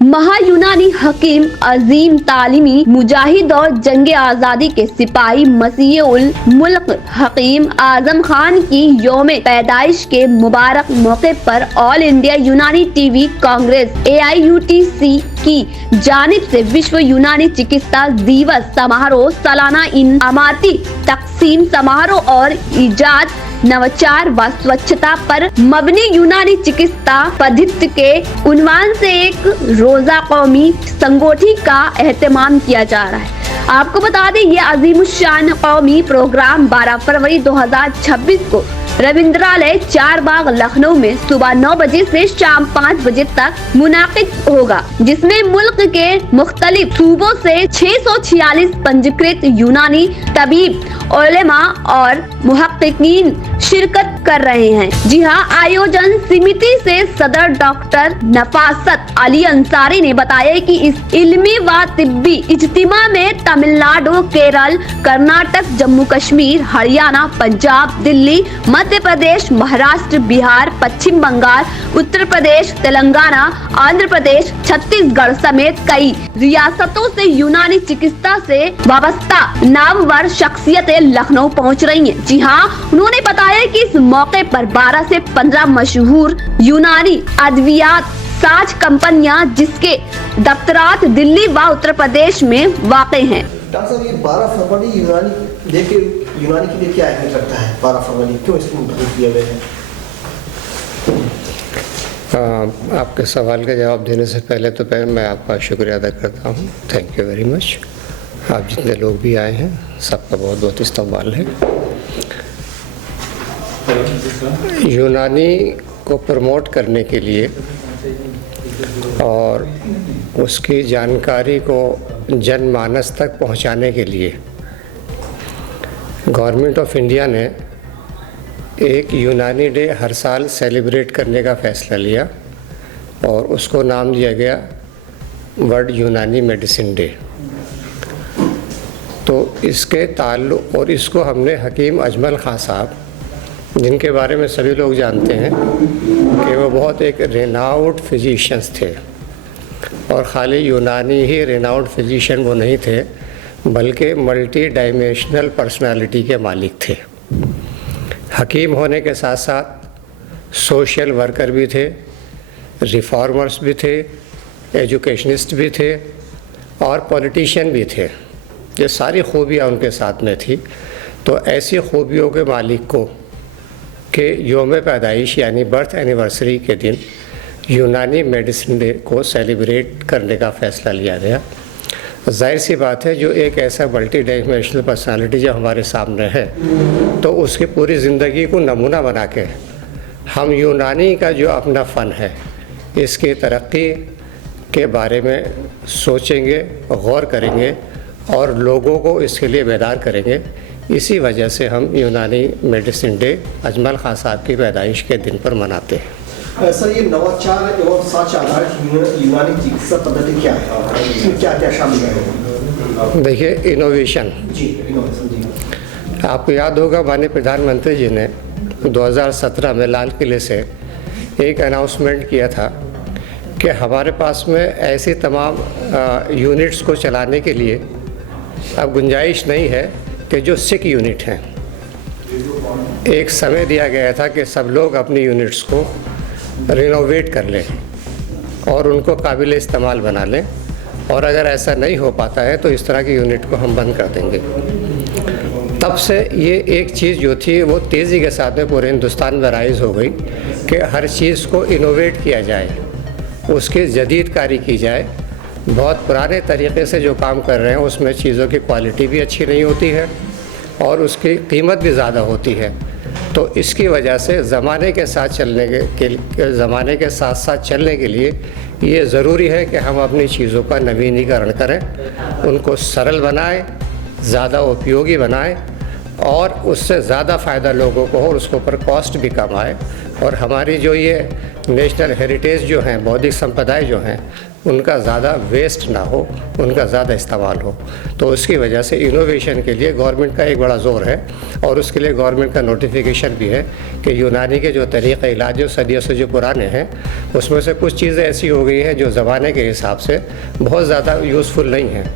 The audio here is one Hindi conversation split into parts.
महायूनानी हकीम, अजीम तालीमी मुजाहिद और जंग आज़ादी के सिपाही मसीह उल मुल्क हकीम आजम खान की यौम पैदाइश के मुबारक मौके पर ऑल इंडिया यूनानी टीवी कांग्रेस AIUTC की जानिब से विश्व यूनानी चिकित्सा दिवस समारोह, सालाना इनामाती तकसीम समारोह और इजाद, नवाचार व स्वच्छता पर मबनी यूनानी चिकित्सा पद्धति के उन्वान से एक रोजा कौमी संगोष्ठी का एहतमाम किया जा रहा है। आपको बता दें, ये अजीमुशान कौमी प्रोग्राम 12 फरवरी 2026 को रविंद्रालय 4 बाग लखनऊ में सुबह 9 बजे से शाम 5 बजे तक मुनाकिद होगा, जिसमें मुल्क के मुख्तलिफ सूबों से 646 पंजीकृत यूनानी तबीब, उलेमा और मुहक्किकीन शिरकत कर रहे हैं। जी हां, आयोजन समिति से सदर डॉक्टर नफासत अली अंसारी ने बताया कि इस इल्मी व तिब्बी इज्तिमा में तमिलनाडु, केरल, कर्नाटक, जम्मू कश्मीर, हरियाणा, पंजाब, दिल्ली, मध्य प्रदेश, महाराष्ट्र, बिहार, पश्चिम बंगाल, उत्तर प्रदेश, तेलंगाना, आंध्र प्रदेश, छत्तीसगढ़ समेत कई रियासतों से यूनानी चिकित्सा से वाबस्ता नामवर शख्सियतें लखनऊ पहुंच रही हैं। जी हां, उन्होंने बताया कि इस मौके पर 12 से 15 मशहूर यूनानी अद्वियात साज कंपनियां, जिसके दफ्तरात दिल्ली व उत्तर प्रदेश में वाक़ई हैं। डॉक्टर साहब, ये 12 फरवरी यूनानी के लिए क्या अहमियत रखता है? 12 फरवरी क्यों इसको मुंतखब किया गया है? आपके सवाल का जवाब देने से पहले मैं आपका शुक्रिया अदा करता हूँ। Thank you very much. आप जितने लोग भी आए हैं, सबका बहुत बहुत इस्तकबाल है। यूनानी को प्रमोट करने के लिए और उसकी जानकारी को जनमानस तक पहुंचाने के लिए गवर्नमेंट ऑफ इंडिया ने एक यूनानी डे हर साल सेलिब्रेट करने का फ़ैसला लिया और उसको नाम दिया गया वर्ल्ड यूनानी मेडिसिन डे। तो इसके ताल्लुक़ और इसको हमने हकीम अजमल ख़ान साहब, जिनके बारे में सभी लोग जानते हैं कि वो बहुत एक रेनाउड फिजिशियंस थे, और ख़ाली यूनानी ही रेनाउड फिजिशियन वो नहीं थे, बल्कि मल्टी डायमेंशनल पर्सनालिटी के मालिक थे। हकीम होने के साथ साथ सोशल वर्कर भी थे, रिफॉर्मर्स भी थे, एजुकेशनिस्ट भी थे और पॉलिटिशियन भी थे। ये सारी खूबियाँ उनके साथ में थी। तो ऐसी खूबियों के मालिक को के योम पैदाइश यानी बर्थ एनिवर्सरी के दिन यूनानी मेडिसिन डे को सेलिब्रेट करने का फ़ैसला लिया गया। जाहिर सी बात है, जो एक ऐसा मल्टी डायमेंशनल पर्सनालिटी जब हमारे सामने है, तो उसकी पूरी ज़िंदगी को नमूना बना के हम यूनानी का जो अपना फ़न है, इसकी तरक्की के बारे में सोचेंगे, गौर करेंगे और लोगों को इसके लिए बेदार करेंगे। इसी वजह से हम यूनानी मेडिसिन डे अजमल ख़ान साहब की पैदाइश के दिन पर मनाते हैं। सर, ये नवाचार एवं साक्ष्य आधारित यूनानी चिकित्सा पद्धति क्या है? इसमें क्या क्या शामिल है? देखिए, इनोवेशन जी। आपको याद होगा, माननीय प्रधानमंत्री जी ने 2017 में लाल किले से एक अनाउंसमेंट किया था कि हमारे पास में ऐसी तमाम यूनिट्स को चलाने के लिए अब गुंजाइश नहीं है कि जो सिक यूनिट हैं। एक समय दिया गया था कि सब लोग अपनी यूनिट्स को रिनोवेट कर लें और उनको काबिल इस्तेमाल बना लें, और अगर ऐसा नहीं हो पाता है तो इस तरह की यूनिट को हम बंद कर देंगे। तब से ये एक चीज़ जो थी वो तेज़ी के साथ में पूरे हिंदुस्तान में राइज़ हो गई कि हर चीज़ को इनोवेट किया जाए, उसकी जदीद कारी की जाए। बहुत पुराने तरीक़े से जो काम कर रहे हैं उसमें चीज़ों की क्वालिटी भी अच्छी नहीं होती है और उसकी कीमत भी ज़्यादा होती है। तो इसकी वजह से ज़माने के साथ चलने के लिए ये ज़रूरी है कि हम अपनी चीज़ों का नवीनीकरण करें, उनको सरल बनाएं, ज़्यादा उपयोगी बनाएं और उससे ज़्यादा फ़ायदा लोगों को हो और उसके ऊपर कॉस्ट भी कम आए, और हमारी जो ये नेशनल हेरिटेज जो हैं, बौद्धिक संपदाएं जो हैं, उनका ज़्यादा वेस्ट ना हो, उनका ज़्यादा इस्तेमाल हो। तो उसकी वजह से इनोवेशन के लिए गवर्नमेंट का एक बड़ा ज़ोर है, और उसके लिए गवर्नमेंट का नोटिफिकेशन भी है कि यूनानी के जो तरीक़े इलाज जो सदियों से जो पुराने हैं, उसमें से कुछ चीज़ें ऐसी हो गई हैं जो ज़माने के हिसाब से बहुत ज़्यादा यूज़फुल नहीं हैं।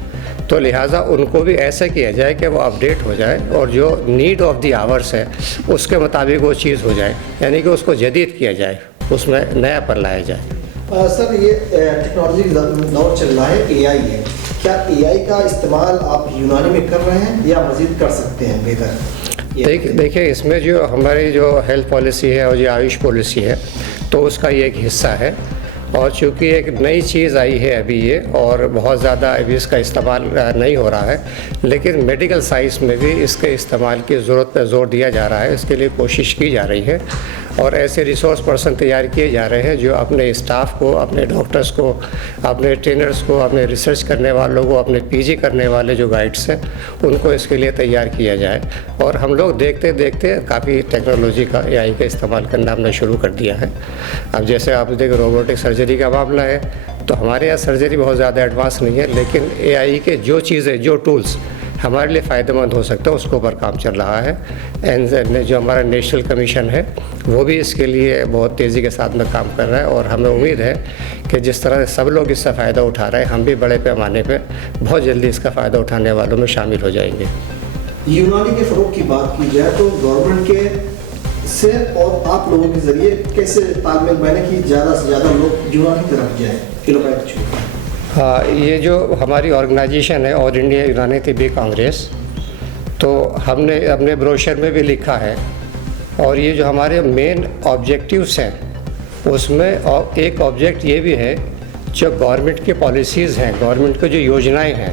तो लिहाजा उनको भी ऐसा किया जाए कि वो अपडेट हो जाए और जो नीड ऑफ द आवर्स है उसके मुताबिक वो चीज़ हो जाए, यानी कि उसको जदीद किया जाए, उसमें नयापन लाया जाए। सर, ये टेक्नोलॉजी का दौर चल रहा है, एआई है, क्या एआई का इस्तेमाल आप यूनानी में कर रहे हैं या मज़ीद कर सकते हैं बेहतर? देखिए, इसमें जो हमारी जो हेल्थ पॉलिसी है और जो आयुष पॉलिसी है, तो उसका ये एक हिस्सा है। और चूँकि एक नई चीज़ आई है अभी ये, और बहुत ज़्यादा अभी इसका इस्तेमाल नहीं हो रहा है, लेकिन मेडिकल साइंस में भी इसके इस्तेमाल की ज़रूरत पर ज़ोर दिया जा रहा है। इसके लिए कोशिश की जा रही है और ऐसे रिसोर्स पर्सन तैयार किए जा रहे हैं जो अपने स्टाफ को, अपने डॉक्टर्स को, अपने ट्रेनर्स को, अपने रिसर्च करने वालों को, अपने पीजी करने वाले जो गाइड्स हैं, उनको इसके लिए तैयार किया जाए। और हम लोग देखते देखते काफ़ी टेक्नोलॉजी का, एआई का इस्तेमाल करना हमने शुरू कर दिया है। अब जैसे आप देखें, रोबोटिक सर्जरी का मामला है, तो हमारे यहाँ सर्जरी बहुत ज़्यादा एडवांस नहीं है, लेकिन एआई के जो चीज़ें, जो टूल्स हमारे लिए फ़ायदेमंद हो सकता है, उसके ऊपर काम चल रहा है। एंड जो हमारा नेशनल कमीशन है, वो भी इसके लिए बहुत तेज़ी के साथ में काम कर रहा है, और हमें उम्मीद है कि जिस तरह से सब लोग इसका फ़ायदा उठा रहे हैं, हम भी बड़े पैमाने पे बहुत जल्दी इसका फ़ायदा उठाने वालों में शामिल हो जाएंगे। यूनानी के फ़रोग़ की बात की जाए तो गवर्नमेंट के से और आप लोगों के ज़रिए कैसे तालमेल बने कि ज़्यादा से ज़्यादा लोग यूनानी तरफ जाएँ? किलोमीटर छूट। हाँ, ये जो हमारी ऑर्गेनाइजेशन है, ऑल इंडिया यूनानी तिब्बी कांग्रेस, तो हमने अपने ब्रोशर में भी लिखा है, और ये जो हमारे मेन ऑब्जेक्टिव्स हैं, उसमें एक ऑब्जेक्ट ये भी है, जो गवर्नमेंट की पॉलिसीज़ हैं, गवर्नमेंट की जो योजनाएं हैं,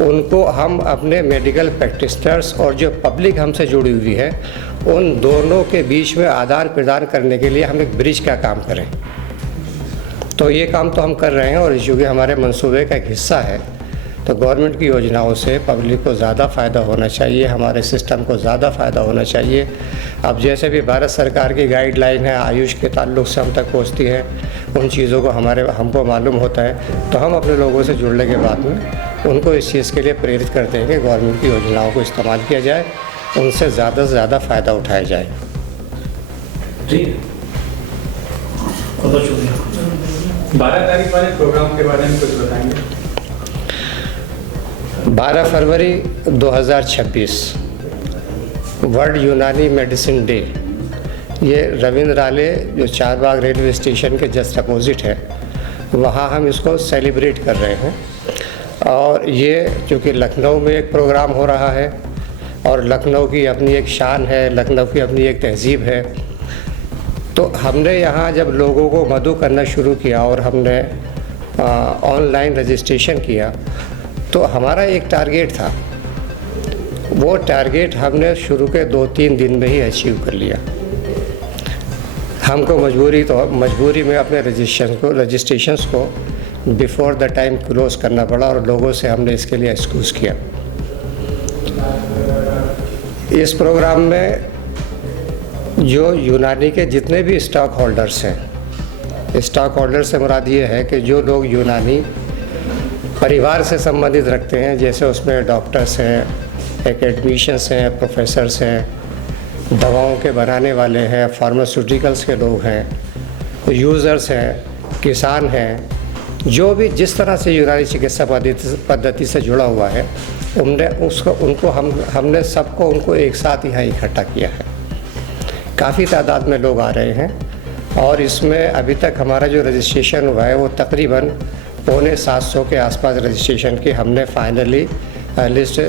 उनको हम अपने मेडिकल प्रैक्टिशनर्स और जो पब्लिक हमसे जुड़ी हुई है, उन दोनों के बीच में आदान प्रदान करने के लिए हम एक ब्रिज का काम करें। तो ये काम तो हम कर रहे हैं, और चूँकि हमारे मंसूबे का एक हिस्सा है, तो गवर्नमेंट की योजनाओं से पब्लिक को ज़्यादा फ़ायदा होना चाहिए, हमारे सिस्टम को ज़्यादा फ़ायदा होना चाहिए। अब जैसे भी भारत सरकार की गाइडलाइन है, आयुष के ताल्लुक़ से हम तक पहुँचती है, उन चीज़ों को हमको मालूम होता है, तो हम अपने लोगों से जुड़ने के बाद में उनको इस चीज़ के लिए प्रेरित करते हैं कि गवर्नमेंट की योजनाओं को इस्तेमाल किया जाए, उनसे ज़्यादा से ज़्यादा फ़ायदा उठाया जाए। जी, बहुत शुक्रिया। 12 तारीख वाले प्रोग्राम के बारे में कुछ बताएंगे? 12 फरवरी 2026 वर्ल्ड यूनानी मेडिसिन डे, ये रविंद्र आले जो चारबाग रेलवे स्टेशन के जस्ट अपोजिट है, वहाँ हम इसको सेलिब्रेट कर रहे हैं। और ये चूँकि लखनऊ में एक प्रोग्राम हो रहा है, और लखनऊ की अपनी एक शान है, लखनऊ की अपनी एक तहज़ीब है, तो हमने यहाँ जब लोगों को मदऊ करना शुरू किया और हमने ऑनलाइन रजिस्ट्रेशन किया, तो हमारा एक टारगेट था, वो टारगेट हमने शुरू के 2-3 दिन में ही अचीव कर लिया। हमको मजबूरी में अपने रजिस्ट्रेशंस को बिफोर द टाइम क्लोज़ करना पड़ा, और लोगों से हमने इसके लिए एक्सक्यूज़ किया। इस प्रोग्राम में जो यूनानी के जितने भी स्टॉक होल्डर्स हैं, स्टॉक होल्डर से मुराद ये है कि जो लोग यूनानी परिवार से संबंधित रखते हैं, जैसे उसमें डॉक्टर्स हैं, एकेडमिशियंस हैं, प्रोफेसर्स हैं, दवाओं के बनाने वाले हैं, फार्मास्यूटिकल्स के लोग हैं, यूज़र्स हैं, किसान हैं, जो भी जिस तरह से यूनानी चिकित्सा पद्धति से जुड़ा हुआ है, हमने सबको उनको एक साथ यहाँ इकट्ठा किया है। काफ़ी तादाद में लोग आ रहे हैं, और इसमें अभी तक हमारा जो रजिस्ट्रेशन हुआ है वो तकरीबन 750 के आसपास रजिस्ट्रेशन की हमने फाइनली लिस्ट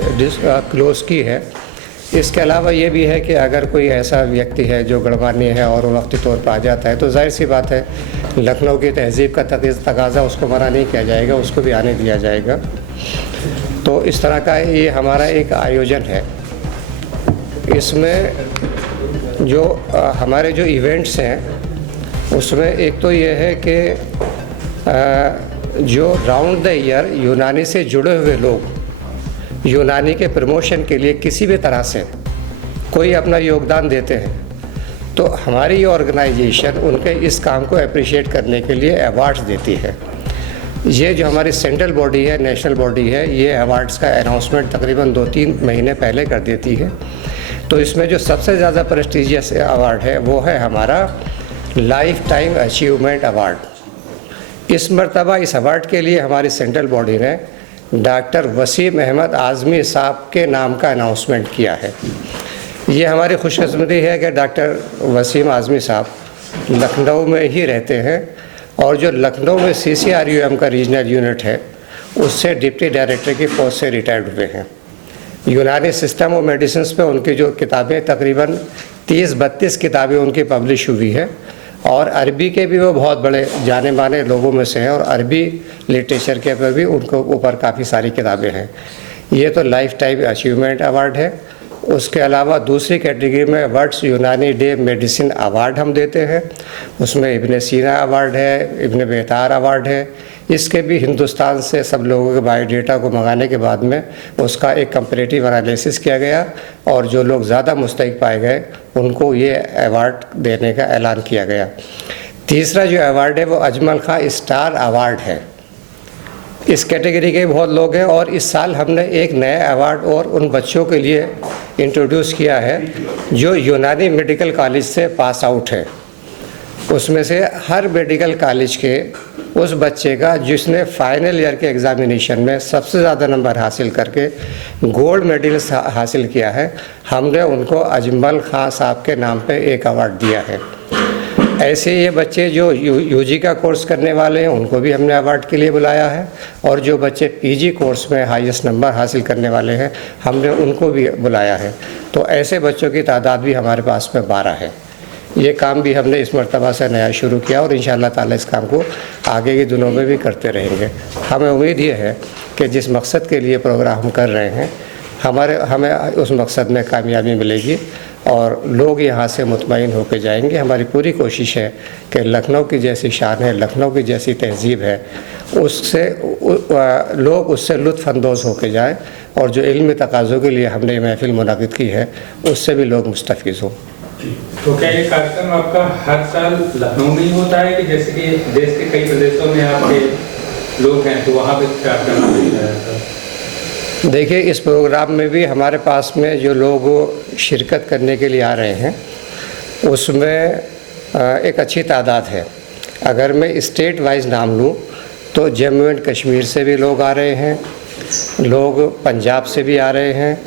क्लोज़ की है। इसके अलावा ये भी है कि अगर कोई ऐसा व्यक्ति है जो गणमान्य है और वक्ती तौर पर आ जाता है, तो जाहिर सी बात है लखनऊ की तहज़ीब का तकाज़ा उसको मना नहीं किया जाएगा, उसको भी आने दिया जाएगा। तो इस तरह का ये हमारा एक आयोजन है। इसमें जो हमारे जो इवेंट्स हैं, उसमें एक तो ये है कि जो राउंड द ईयर यूनानी से जुड़े हुए लोग, यूनानी के प्रमोशन के लिए किसी भी तरह से कोई अपना योगदान देते हैं तो हमारी ये ऑर्गेनाइजेशन उनके इस काम को अप्रिशिएट करने के लिए अवार्ड्स देती है। ये जो हमारी सेंट्रल बॉडी है, नेशनल बॉडी है, ये अवार्ड्स का अनाउंसमेंट तकरीबन 2-3 महीने पहले कर देती है। तो इसमें जो सबसे ज़्यादा प्रेस्टिजियस अवार्ड है वो है हमारा लाइफ टाइम अचीवमेंट अवार्ड। इस मरतबा इस अवार्ड के लिए हमारी सेंट्रल बॉडी ने डॉक्टर वसीम अहमद आज़मी साहब के नाम का अनाउंसमेंट किया है। ये हमारी खुशकिस्मती है कि डॉक्टर वसीम आज़मी साहब लखनऊ में ही रहते हैं और जो लखनऊ में CCRUM का रीजनल यूनिट है उससे डिप्टी डायरेक्टर की पोस्ट से रिटायर्ड हुए हैं। यूनानी सिस्टम और मेडिसिन पे उनकी जो किताबें तकरीबन 30-32 किताबें उनकी पब्लिश हुई है और अरबी के भी वो बहुत बड़े जाने माने लोगों में से हैं और अरबी लिटरेचर के ऊपर भी उनको ऊपर काफ़ी सारी किताबें हैं। ये तो लाइफ टाइम अचीवमेंट अवार्ड है। उसके अलावा दूसरी कैटेगरी में वर्ल्ड यूनानी डे मेडिसिन अवार्ड हम देते हैं, उसमें इब्न सीना अवार्ड है, इब्न बेतार अवार्ड है। इसके भी हिंदुस्तान से सब लोगों के बायोडेटा को मंगाने के बाद में उसका एक कंपैरेटिव एनालिसिस किया गया और जो लोग ज़्यादा मुस्तहिक पाए गए उनको ये अवार्ड देने का ऐलान किया गया। तीसरा जो अवार्ड है वो अजमल खां स्टार अवार्ड है। इस कैटेगरी के बहुत लोग हैं और इस साल हमने एक नया अवार्ड और उन बच्चों के लिए इंट्रोड्यूस किया है जो यूनानी मेडिकल कॉलेज से पास आउट है। उसमें से हर मेडिकल कॉलेज के उस बच्चे का जिसने फाइनल ईयर के एग्ज़ामिनेशन में सबसे ज़्यादा नंबर हासिल करके गोल्ड मेडल हासिल किया है, हमने उनको अजमल खां साहब के नाम पे एक अवार्ड दिया है। ऐसे ये बच्चे जो यूजी का कोर्स करने वाले हैं उनको भी हमने अवार्ड के लिए बुलाया है और जो बच्चे पीजी कोर्स में हाईएस्ट नंबर हासिल करने वाले हैं हमने उनको भी बुलाया है। तो ऐसे बच्चों की तादाद भी हमारे पास में 12 है। ये काम भी हमने इस मरतबा से नया शुरू किया और इंशाअल्लाह ताला इस काम को आगे के दिनों में भी करते रहेंगे। हमें उम्मीद ये है कि जिस मकसद के लिए प्रोग्राम हम कर रहे हैं हमें उस मकसद में कामयाबी मिलेगी और लोग यहाँ से मुतमईन होकर जाएंगे। हमारी पूरी कोशिश है कि लखनऊ की जैसी शान है, लखनऊ की जैसी तहज़ीब है, उससे लोग उससे लुत्फ़अंदोज़ होकर जाएं और जो इल्मी तकाज़ों के लिए हमने ये महफ़िल मुनाक़िद की है उससे भी लोग मुस्तफ़ीज़ हों। तो क्या ये कार्यक्रम आपका हर साल लखनऊ में ही होता है कि जैसे कि देश के कई प्रदेशों में आपके लोग हैं तो वहाँ पे कार्यक्रम होता है? देखिए, इस प्रोग्राम में भी हमारे पास में जो लोग शिरकत करने के लिए आ रहे हैं उसमें एक अच्छी तादाद है। अगर मैं स्टेट वाइज नाम लूँ तो जम्मू एंड कश्मीर से भी लोग आ रहे हैं, लोग पंजाब से भी आ रहे हैं,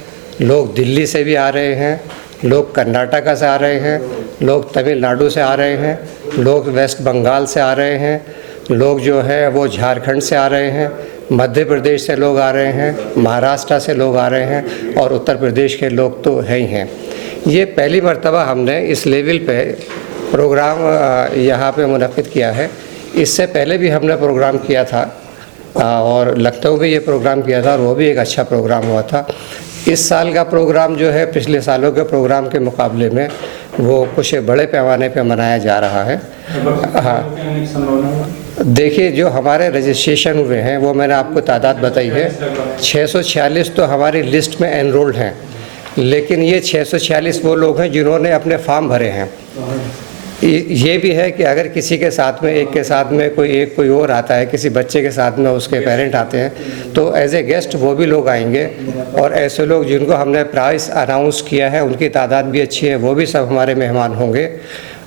लोग दिल्ली से भी आ रहे हैं, लोग कर्नाटका से आ रहे हैं, लोग तमिलनाडु से आ रहे हैं, लोग वेस्ट बंगाल से आ रहे हैं, लोग जो है वो झारखंड से आ रहे हैं, मध्य प्रदेश से लोग आ रहे हैं, महाराष्ट्र से लोग आ रहे हैं और उत्तर प्रदेश के लोग तो है ही हैं। ये पहली मर्तबा हमने इस लेवल पे प्रोग्राम यहाँ पे मुनक़िद किया है। इससे पहले भी हमने प्रोग्राम किया था और लखनऊ में ये प्रोग्राम किया था और वो भी एक अच्छा प्रोग्राम हुआ था। इस साल का प्रोग्राम जो है पिछले सालों के प्रोग्राम के मुकाबले में वो कुछ बड़े पैमाने पे मनाया जा रहा है। हाँ, देखिए, जो हमारे रजिस्ट्रेशन हुए हैं वो मैंने आपको तादाद बताई है। 646 तो हमारी लिस्ट में एनरोल्ड हैं, लेकिन ये 646 वो लोग हैं जिन्होंने अपने फॉर्म भरे हैं। ये भी है कि अगर किसी के साथ में एक के साथ में कोई और आता है, किसी बच्चे के साथ में उसके पेरेंट आते हैं तो एज ए गेस्ट वो भी लोग आएंगे और ऐसे लोग जिनको हमने प्राइस अनाउंस किया है उनकी तादाद भी अच्छी है, वो भी सब हमारे मेहमान होंगे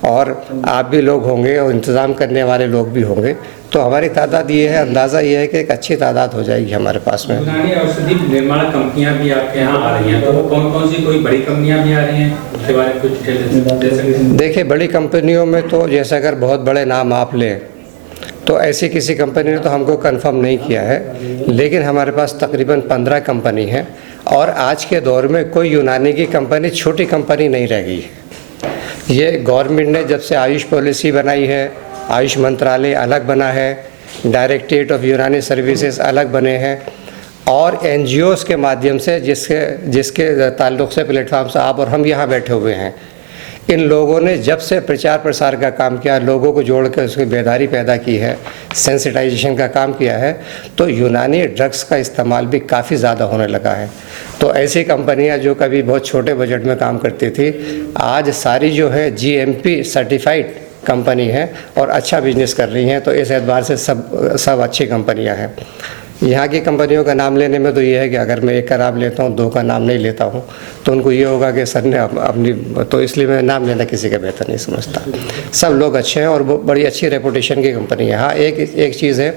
और आप भी लोग होंगे और इंतज़ाम करने वाले लोग भी होंगे। तो हमारी तादाद ये है, अंदाज़ा ये है कि एक अच्छी तादाद हो जाएगी हमारे पास में। यूनानी औषधि निर्माण कंपनियां भी आपके यहाँ आ रही हैं, तो वो कौन से कोई बड़ी कंपनियां भी आ रही हैं, उसके बारे में कुछ दे सकते? देखिए, बड़ी कंपनियों में तो जैसे अगर बहुत बड़े नाम आप लें तो ऐसी किसी कंपनी ने तो हमको कंफर्म नहीं किया है, लेकिन हमारे पास तकरीबन 15 कंपनी है और आज के दौर में कोई यूनानी की कंपनी छोटी कंपनी नहीं रह गई है। ये गवर्नमेंट ने जब से आयुष पॉलिसी बनाई है, आयुष मंत्रालय अलग बना है, डायरेक्टरेट ऑफ यूनानी सर्विसेज अलग बने हैं और NGOs के माध्यम से जिसके ताल्लुक़ से प्लेटफार्म से आप और हम यहाँ बैठे हुए हैं, इन लोगों ने जब से प्रचार प्रसार का काम किया, लोगों को जोड़ कर उसकी बेदारी पैदा की है, सेंसिटाइजेशन का काम किया है, तो यूनानी ड्रग्स का इस्तेमाल भी काफ़ी ज़्यादा होने लगा है। तो ऐसी कंपनियां जो कभी बहुत छोटे बजट में काम करती थी, आज सारी जो है GMP सर्टिफाइड कंपनी है और अच्छा बिजनेस कर रही हैं। तो इस एतबार से सब अच्छी कंपनियां हैं। यहाँ की कंपनियों का नाम लेने में तो ये है कि अगर मैं एक का नाम लेता हूँ, दो का नाम नहीं लेता हूँ, तो उनको ये होगा कि सर ने अपनी, तो इसलिए मैं नाम लेना किसी का बेहतर नहीं समझता। सब लोग अच्छे हैं और वो बड़ी अच्छी रेपुटेशन की कंपनी है। हाँ, एक चीज़ है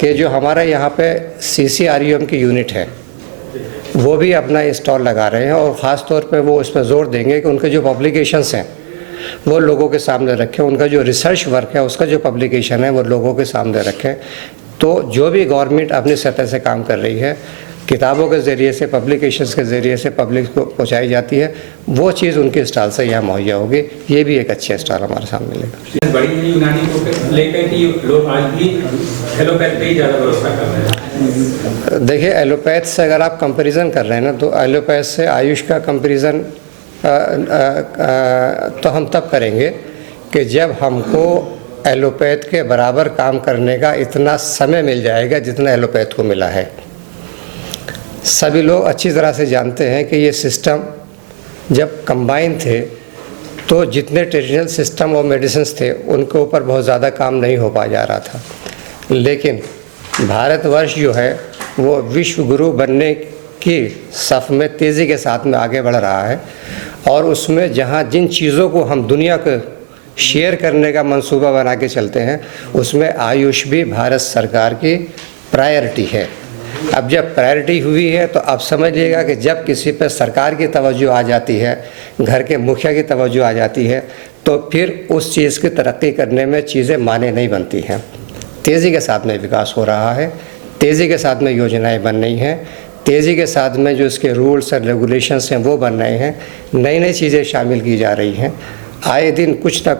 कि जो हमारा यहाँ पे CCRUM की यूनिट है, वो भी अपना स्टॉल लगा रहे हैं और ख़ास तौर पे वो इसमें ज़ोर देंगे कि उनके जो पब्लिकेशंस हैं वो लोगों के सामने रखें, उनका जो रिसर्च वर्क है उसका जो पब्लिकेशन है वो लोगों के सामने रखें। तो जो भी गवर्नमेंट अपनी सतह से काम कर रही है, किताबों के ज़रिए से, पब्लिकेशंस के ज़रिए से पब्लिक को पहुंचाई जाती है, वो चीज़ उनके स्टॉल से यहाँ मुहैया होगी। ये भी एक अच्छा स्टॉल हमारे सामने मिलेगा। बड़ी यूनानी को लेकर कि लोग आज भी एलोपैथ पे ही ज़्यादा भरोसा कर रहे हैं। देखिए, एलोपैथ से अगर आप कंपैरिजन कर रहे हैं ना, तो एलोपैथ से आयुष का कंपैरिजन तो हम तब करेंगे कि जब हमको एलोपैथ के बराबर काम करने का इतना समय मिल जाएगा जितना एलोपैथ को मिला है। सभी लोग अच्छी तरह से जानते हैं कि ये सिस्टम जब कंबाइन थे तो जितने ट्रेडिशनल सिस्टम और मेडिसिन्स थे उनके ऊपर बहुत ज़्यादा काम नहीं हो पा जा रहा था। लेकिन भारतवर्ष जो है वो विश्व गुरु बनने की सफ़ में तेज़ी के साथ में आगे बढ़ रहा है और उसमें जहाँ जिन चीज़ों को हम दुनिया को शेयर करने का मंसूबा बना के चलते हैं, उसमें आयुष भी भारत सरकार की प्रायोरिटी है। अब जब प्रायोरिटी हुई है तो आप समझिएगा कि जब किसी पर सरकार की तवज्जो आ जाती है, घर के मुखिया की तवज्जो आ जाती है, तो फिर उस चीज़ की तरक्की करने में चीज़ें माने नहीं बनती हैं। तेज़ी के साथ में विकास हो रहा है, तेज़ी के साथ में योजनाएं बन रही हैं, तेज़ी के साथ में जो इसके रूल्स एंड रेगुलेशंस हैं वो बन रहे हैं, नई नई चीज़ें शामिल की जा रही हैं। आए दिन कुछ ना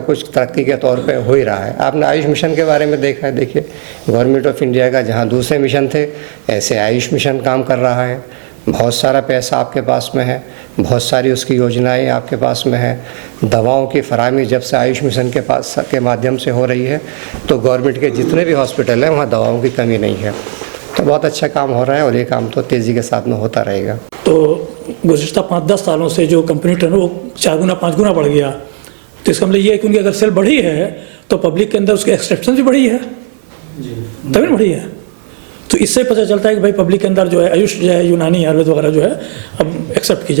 कुछ तरक्की के तौर पे हो ही रहा है। आपने आयुष मिशन के बारे में देखा है, देखिए गवर्नमेंट ऑफ इंडिया का जहाँ दूसरे मिशन थे, ऐसे आयुष मिशन काम कर रहा है। बहुत सारा पैसा आपके पास में है, बहुत सारी उसकी योजनाएं आपके पास में है। दवाओं की फराहमी जब से आयुष मिशन के माध्यम से हो रही है, तो गवर्नमेंट के जितने भी हॉस्पिटल हैं वहाँ दवाओं की कमी नहीं है। तो बहुत अच्छा काम हो रहा है और ये काम तो तेज़ी के साथ में होता रहेगा। तो गुज़िश्ता 5-10 सालों से जो कंपनी टर्न वो 4 गुना 5 गुना बढ़ गया। तो इसका मतलब ये है कि उनकी अगर सेल बढ़ी है तो पब्लिक के अंदर उसकी एक्सेप्टेंस भी बढ़ी है, तभी बढ़ी है। तो इससे पता चलता है कि भाई पब्लिक के अंदर जो है आयुष जो है, यूनानी आयुर्वेद वगैरह जो है अब एक्सेप्ट की जाए।